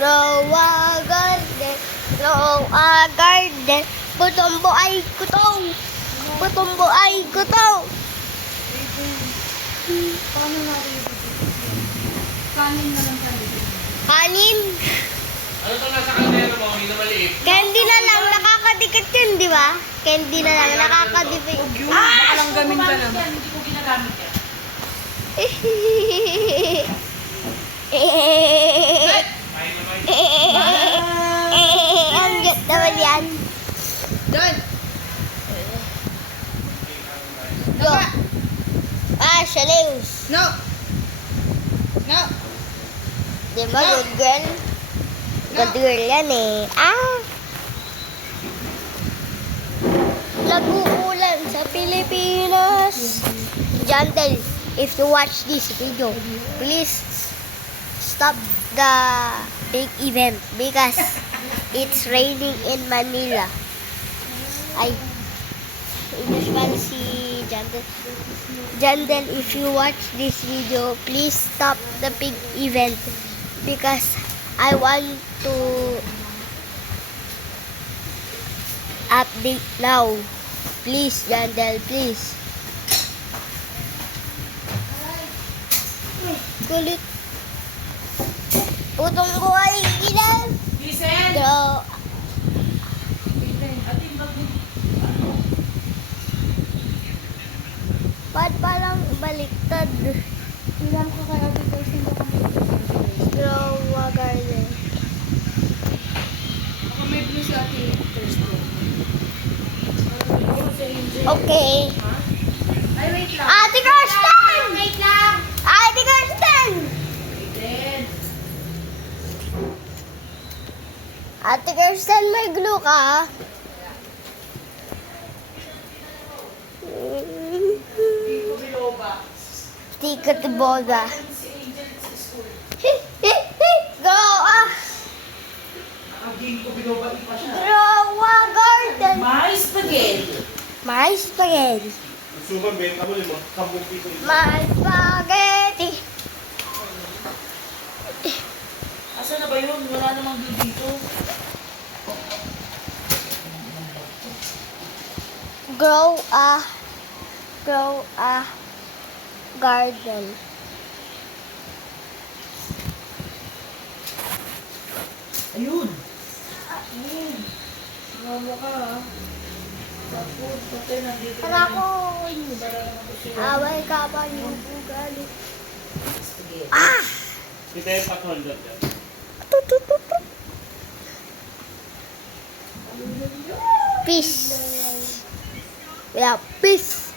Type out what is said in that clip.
Grow a garden, grow a garden. Putombo ay kutong. Putombo ay kutong. Paano natin ito? Kanin na lang tayo. Kanin. Ano to nasa kaldero mo? Hindi na maliit. Candy na lang, nakakadikit yun, di ba? Candy na lang, nakakadikit. Baka lang gamin ka lang. Hindi ko ginagamit yan. Kain naman. Ang cute naman yan. Doon! Go. Shalews. No! No! Di ba, good girl? Good girl yan eh. Nag-uulan sa Pilipinas. Jandel, if you watch this video, please stop the big event because it's raining in Manila. Ay, Englishman si Jandel. Jandel, if you watch this video, please stop the big event because I want to update now. Please, Jandel, please. Kulit. Utong ko ay ilan. Listen! Draw. Ba't parang baliktad? Ilan ko kaya dito yung Draw a garden. Ako may blue si ate Thursday. Okay. Ay, wait lang. Ate Kirsten! Wait lang! Ate Kirsten! Wait. Ate Kirsten, may glue ka? Dito biloba. Tikat boga. Go Nakaging ko binobalik pa siya. Draw a garden. My spaghetti. My spaghetti. Suman, benta mo limo. Kambong piso. My spaghetti. Asa na ba yun? Wala namang blue dito. Grow a garden. Ayun! Mama ka ha. Tapos, patay nandito. Para ko away ka pa yung ugali. Kita yung patondot yan. Peace. Yeah, peace.